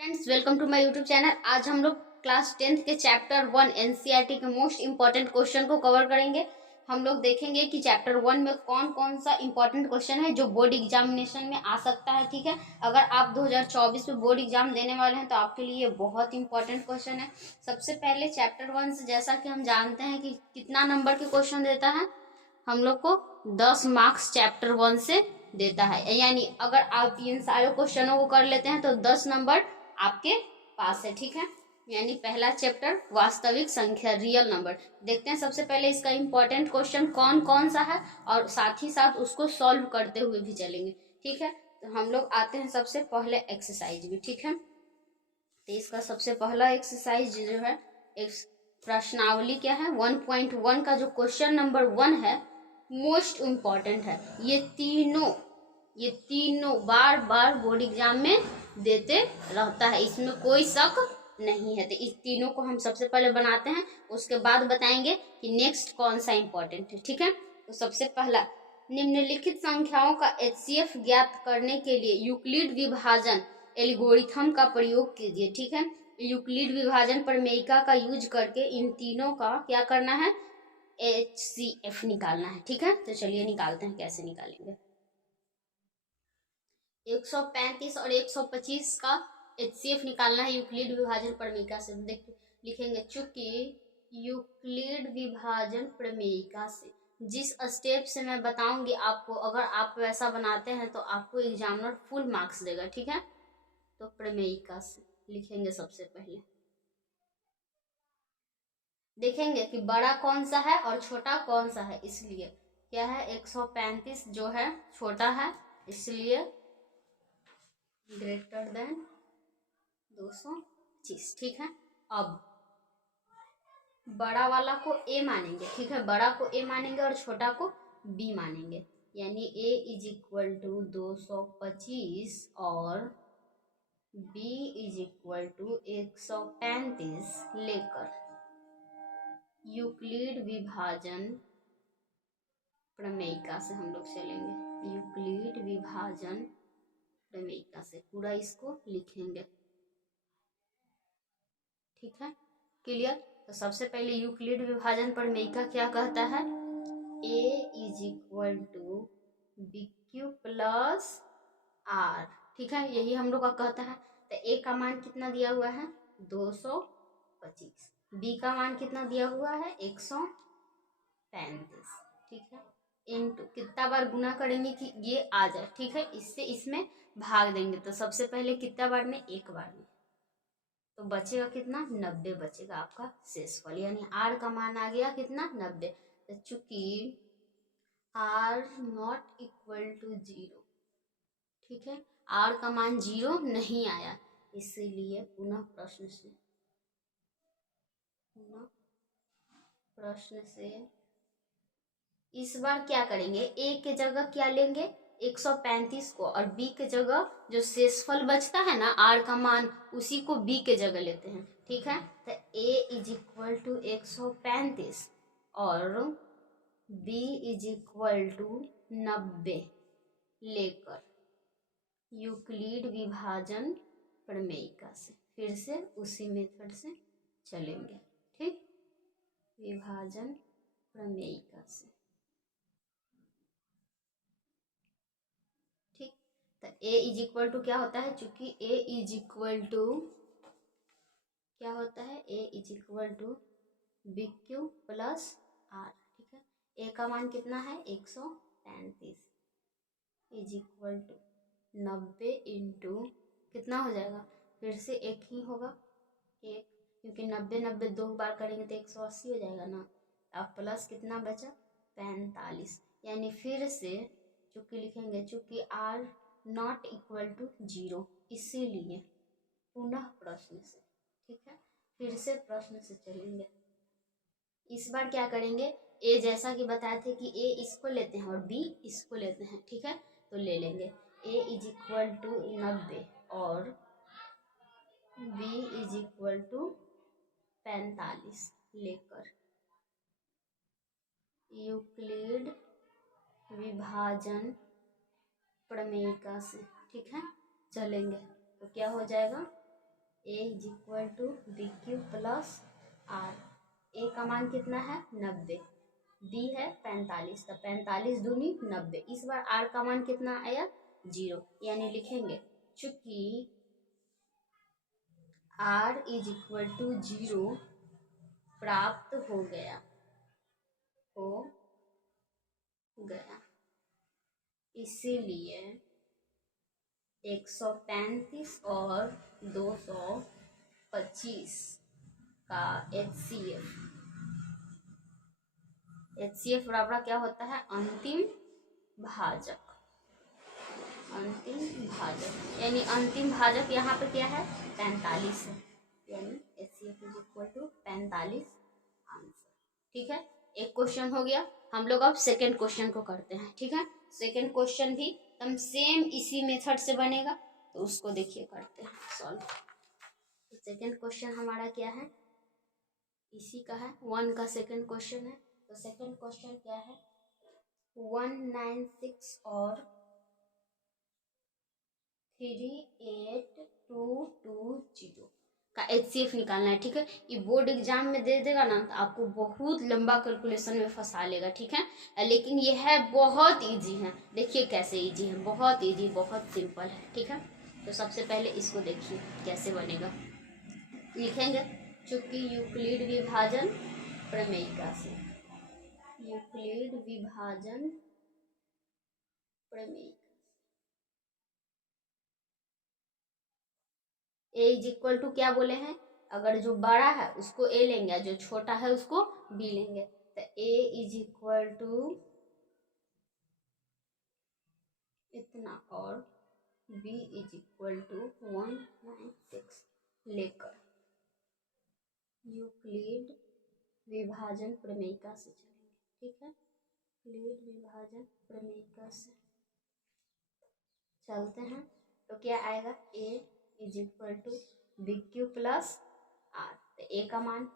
Friends, welcome to my YouTube channel. आज हम लोग क्लास 10th के चैप्टर 1 एनसीईआरटी के मोस्ट इंपॉर्टेंट क्वेश्चन को कवर करेंगे। हम लोग देखेंगे कि चैप्टर 1 में कौन कौन सा इंपॉर्टेंट क्वेश्चन है जो बोर्ड एग्जामिनेशन में आ सकता है। ठीक है, अगर आप 2024 में बोर्ड एग्जाम देने वाले हैं तो आपके लिए ये बहुत इंपॉर्टेंट क्वेश्चन है। सबसे पहले चैप्टर 1 से जैसा कि हम जानते हैं कि कितना नंबर के क्वेश्चन देता है, हम लोग को 10 मार्क्स चैप्टर 1 से देता है। यानी अगर आप इन सारे क्वेश्चनों को कर लेते हैं तो 10 नंबर आपके पास है। ठीक है, यानी पहला चैप्टर वास्तविक संख्या, रियल नंबर। देखते हैं सबसे पहले इसका इंपॉर्टेंट क्वेश्चन कौन कौन सा है और साथ ही साथ उसको सॉल्व करते हुए भी चलेंगे। ठीक है, तो हम लोग आते हैं सबसे पहले एक्सरसाइज भी। ठीक है, तो इसका सबसे पहला एक्सरसाइज जो है, एक प्रश्नावली क्या है, 1.1 का जो क्वेश्चन नंबर 1 है, मोस्ट इम्पॉर्टेंट है। ये तीनों बार बार बोर्ड एग्जाम में देते रहता है, इसमें कोई शक नहीं है। तो इस तीनों को हम सबसे पहले बनाते हैं, उसके बाद बताएंगे कि नेक्स्ट कौन सा इंपॉर्टेंट है। ठीक है, तो सबसे पहला, निम्नलिखित संख्याओं का एचसीएफ ज्ञात करने के लिए यूक्लिड विभाजन एल्गोरिथम का प्रयोग कीजिए। ठीक है, यूक्लिड विभाजन प्रमेयिका का यूज करके इन तीनों का क्या करना है, एचसीएफ निकालना है। ठीक है, तो चलिए निकालते हैं, कैसे निकालेंगे। 135 और 125 का एचसीएफ निकालना है यूक्लिड विभाजन प्रमेयिका से। देख लिखेंगे, चूंकि यूक्लिड विभाजन प्रमेयिका से, जिस स्टेप से मैं बताऊंगी आपको, अगर आप वैसा बनाते हैं तो आपको एग्जामिनर फुल मार्क्स देगा। ठीक है, तो प्रमेयिका से लिखेंगे सबसे पहले। देखेंगे कि बड़ा कौन सा है और छोटा कौन सा है, इसलिए क्या है, 135 जो है छोटा है, इसलिए ग्रेटर देन 225। ठीक है, अब बड़ा वाला को ए मानेंगे। ठीक है, बड़ा को ए मानेंगे और छोटा को बी मानेंगे, यानी ए इज इक्वल टू 225 और बी इज इक्वल टू 135 लेकर यूक्लिड विभाजन प्रमेयिका से हम लोग चलेंगे। यूक्लिड विभाजन प्रमेयिका से पूरा इसको लिखेंगे। ठीक है, क्लियर। तो सबसे पहले यूक्लिड विभाजन प्रमेयिका क्या कहता है, A is equal to B Q plus R. ठीक है, यही हम लोग का कहता है। तो ए का मान कितना दिया हुआ है, 225। बी का मान कितना दिया हुआ है, 135। ठीक है, इनटू कितना बार गुना करेंगे कि ये आ जाए। ठीक है, इससे इसमें भाग देंगे, तो सबसे पहले कितना बार में, एक बार में, तो बचेगा कितना, 90 बचेगा आपका शेषफल। यानी आर का मान आ गया कितना, 90। तो चूंकि आर नॉट इक्वल टू 0, ठीक है, आर का मान 0 नहीं आया, इसीलिए पुनः प्रश्न से इस बार क्या करेंगे, ए के जगह क्या लेंगे, 135 को, और बी के जगह जो शेषफल बचता है ना, आर का मान, उसी को बी के जगह लेते हैं। ठीक है, तो ए इज इक्वल टू 135 और बी इज इक्वल टू 90 लेकर यूक्लिड विभाजन प्रमेयिका से, फिर से उसी मेथड से चलेंगे। ठीक, विभाजन प्रमेयिका से। ठीक, तो ए इज इक्वल टू क्या होता है, चूंकि ए इज इक्वल टू क्या होता है, A is equal to B Q plus R. ठीक है, ए का मान कितना है, 135 इज इक्वल टू 90 इंटू कितना हो जाएगा, फिर से एक ही होगा, एक, क्योंकि 90 90 दो बार करेंगे तो 180 हो जाएगा ना। अब प्लस कितना बचा, 45, यानी फिर से चूंकि लिखेंगे, चूंकि आर नॉट इक्वल टू 0, इसीलिए पुनः प्रश्न से। ठीक है, फिर से प्रश्न से चलेंगे। इस बार क्या करेंगे, ए जैसा कि बताए थे कि ए इसको लेते हैं और बी इसको लेते हैं। ठीक है, तो ले लेंगे ए इज इक्वल टू 90 और बी इज इक्वल टू 45 लेकर यूक्लिड विभाजन प्रमेयिका से। ठीक है, चलेंगे, तो क्या हो जाएगा, A is equal to B Q plus R. A का मान कितना है 90, बी है 45, तो 45 दूनी 90। इस बार आर का मान कितना आया 0, यानी लिखेंगे चूंकि आर इज इक्वल टू 0 प्राप्त हो गया इसीलिए 135 और 225 का HCF बराबर क्या होता है अंतिम भाजक। यानी अंतिम भाजक यहाँ पे क्या है 45 है, यानी HCF is equal to 45 answer. ठीक है, एक क्वेश्चन हो गया। हम लोग अब सेकेंड क्वेश्चन को करते हैं। ठीक है, सेकेंड क्वेश्चन भी एकदम सेम इसी मेथड से बनेगा, तो उसको देखिए करते हैं सॉल्व। तो सेकेंड क्वेश्चन हमारा क्या है, इसी का है, 1 का सेकेंड क्वेश्चन है। तो सेकेंड क्वेश्चन क्या है 196 और 38220 का HCF निकालना है। ठीक है, ये बोर्ड एग्जाम में दे देगा ना तो आपको बहुत लंबा कैलकुलेशन में फंसा लेगा। ठीक है, लेकिन ये है बहुत इजी है। देखिए कैसे इजी है, बहुत इजी, बहुत सिंपल है। ठीक है, तो सबसे पहले इसको देखिए कैसे बनेगा। लिखेंगे चूंकि यूक्लिड विभाजन प्रमेयिका से, यूक्लिड विभाजन प्रमेय ए इज इक्वल टू क्या बोले हैं, अगर जो बड़ा है उसको ए लेंगे, जो छोटा है उसको बी लेंगे। तो ए इज इक्वल टू इतना और बी इज इक्वल टू 196 लेकर यूक्लिड विभाजन प्रमेयिका से चलेंगे। ठीक है, यूक्लिड विभाजन प्रमेयिका से चलते हैं तो क्या आएगा A is equal to B Q plus R. तो ए का मान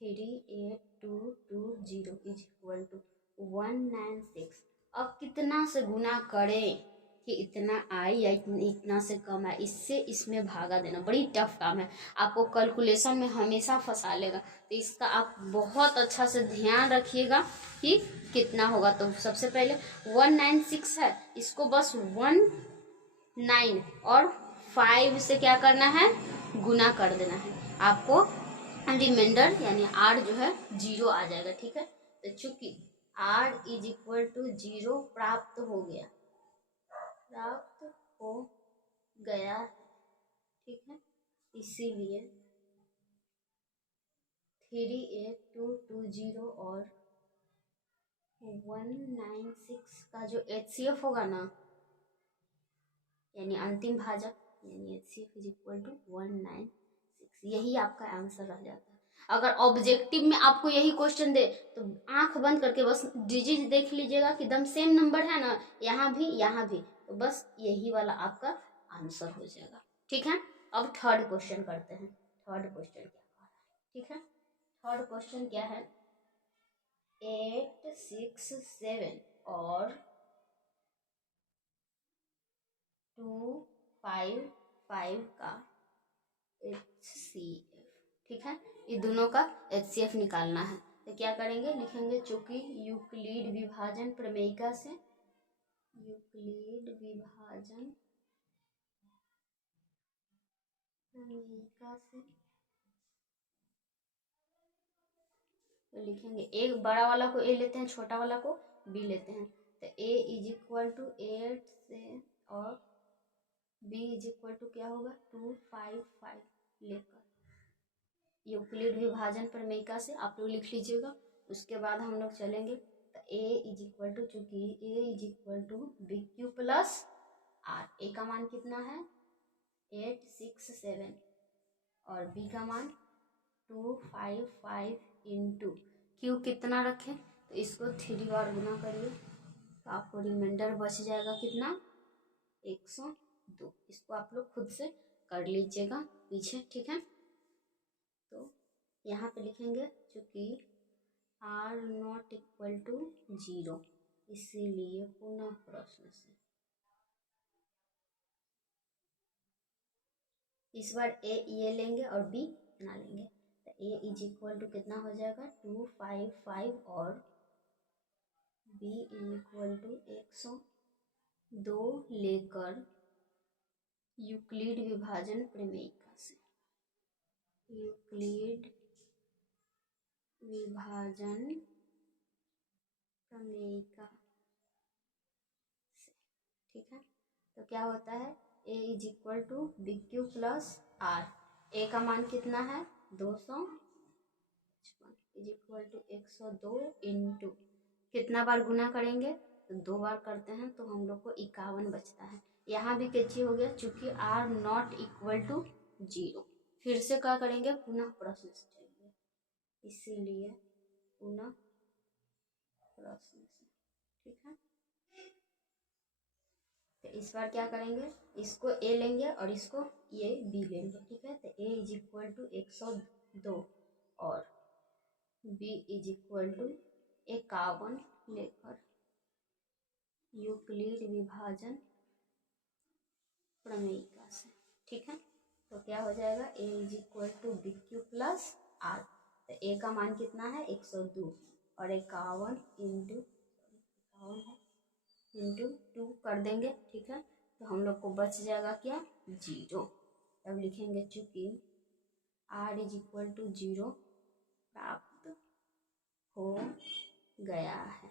38220 इज इक्वल टू 196। अब कितना से गुना करें कि इतना आए या इतना से कम आए, इससे इसमें भागा देना बड़ी टफ काम है, आपको कैलकुलेशन में हमेशा फंसा लेगा। तो इसका आप बहुत अच्छा से ध्यान रखिएगा कि कितना होगा। तो सबसे पहले 196 है, इसको बस 19 और 5 से क्या करना है गुना कर देना है, आपको रिमाइंडर यानी आर जो है 0 आ जाएगा। ठीक है, तो चूंकि आर इज इक्वल टू 0 प्राप्त हो गया ठीक है, इसीलिए 38220 और 196 का जो HCF होगा ना, यानी अंतिम भाजक, यानी HCF इज इक्वल टू 196, यही आपका आंसर रह जाता है। अगर ऑब्जेक्टिव में आपको यही क्वेश्चन दे तो आंख बंद करके बस डिजिट देख लीजिएगा कि एकदम सेम नंबर है ना, यहाँ भी, तो बस यही वाला आपका आंसर हो जाएगा। ठीक है, अब थर्ड क्वेश्चन करते हैं। थर्ड क्वेश्चन क्या कह रहा है, ठीक है, थर्ड क्वेश्चन क्या है 867 और 255 का HCF। ठीक है, ये दोनों का HCF निकालना है। तो क्या करेंगे, लिखेंगे चूंकि यूक्लिड विभाजन प्रमेयिका से, यूक्लिड विभाजन प्रमेयिका से तो लिखेंगे एक बड़ा वाला को ए लेते हैं, छोटा वाला को बी लेते हैं। तो ए इज इक्वल टू 8 से और बी इज इक्वल टू क्या होगा 255 लेकर यूक्लिड विभाजन प्रमेयिका से आप लोग लिख लीजिएगा। उसके बाद हम लोग चलेंगे तो ए इज इक्वल टू, चूंकि A is equal to B Q plus R. A का मान कितना है 867 और बी का मान 255 इंटू क्यू कितना रखें तो इसको 3 बार गुना करिए तो आपको रिमाइंडर बच जाएगा कितना 102। इसको आप लोग खुद से कर लीजिएगा पीछे। ठीक है, तो यहाँ पे लिखेंगे चूंकि आर नॉट इक्वल टू 0, इसीलिए पुनः प्रश्न से इस बार ए ये लेंगे और बी इतना लेंगे, तो ए इज इक्वल टू कितना हो जाएगा 255 और बी इज इक्वल टू 102 लेकर यूक्लिड विभाजन प्रमेयिका से, यूक्लिड विभाजन प्रमेयिका से, ठीक है। तो क्या होता है A is equal to B Q plus R, A का मान कितना है 255 इज इक्वल टू 102 इंटू कितना बार गुना करेंगे तो 2 बार करते हैं तो हम लोग को 51 बचता है। यहाँ भी कैची हो गया चूंकि आर नॉट इक्वल टू 0, फिर से क्या करेंगे पुनः प्रश्न से चलेंगे, इसीलिए पुनः प्रश्न से, ठीक है। तो इस बार क्या करेंगे इसको ए लेंगे और इसको ये बी लेंगे, ठीक है। तो ए इज इक्वल टू 102 और बी इज इक्वल टू 51 लेकर यूक्लिड विभाजन प्रमेयिका से, ठीक है। तो क्या हो जाएगा A is equal to B Q plus R, तो ए का मान कितना है 102 और 51 इंटू 2 कर देंगे, ठीक है। तो हम लोग को बच जाएगा क्या 0। तब लिखेंगे चूंकि आर इज इक्वल टू 0 प्राप्त हो गया है।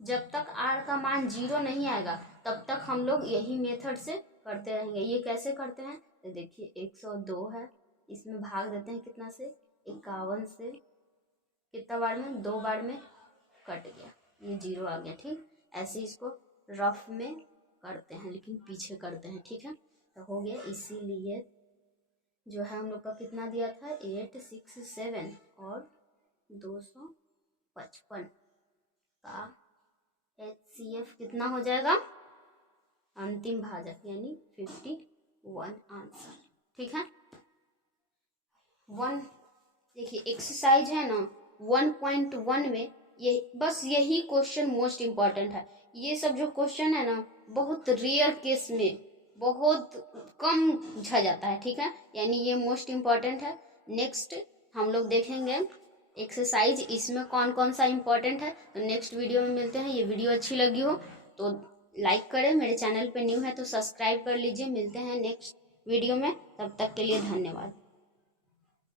जब तक आर का मान 0 नहीं आएगा तब तक हम लोग यही मेथड से करते रहेंगे। ये कैसे करते हैं तो देखिए 102 है, इसमें भाग देते हैं कितना से 51 से, कितना बार में 2 बार में कट गया, ये 0 आ गया, ठीक। ऐसे इसको रफ में करते हैं लेकिन पीछे करते हैं, ठीक है। तो हो गया, इसीलिए जो है हम लोग का कितना दिया था 867 और 255 का HCF कितना हो जाएगा अंतिम भाजक यानी 51 आंसर, ठीक है। देखिए एक्सरसाइज है ना 1.1 में ये बस यही क्वेश्चन मोस्ट इम्पॉर्टेंट है। ये सब जो क्वेश्चन है ना बहुत रेयर केस में बहुत कम पूछा जाता है, ठीक है, यानी ये मोस्ट इम्पॉर्टेंट है। नेक्स्ट हम लोग देखेंगे एक्सरसाइज इसमें कौन कौन सा इम्पॉर्टेंट है, तो नेक्स्ट वीडियो में मिलते हैं। ये वीडियो अच्छी लगी हो तो लाइक करें, मेरे चैनल पे न्यू है तो सब्सक्राइब कर लीजिए। मिलते हैं नेक्स्ट वीडियो में, तब तक के लिए धन्यवाद।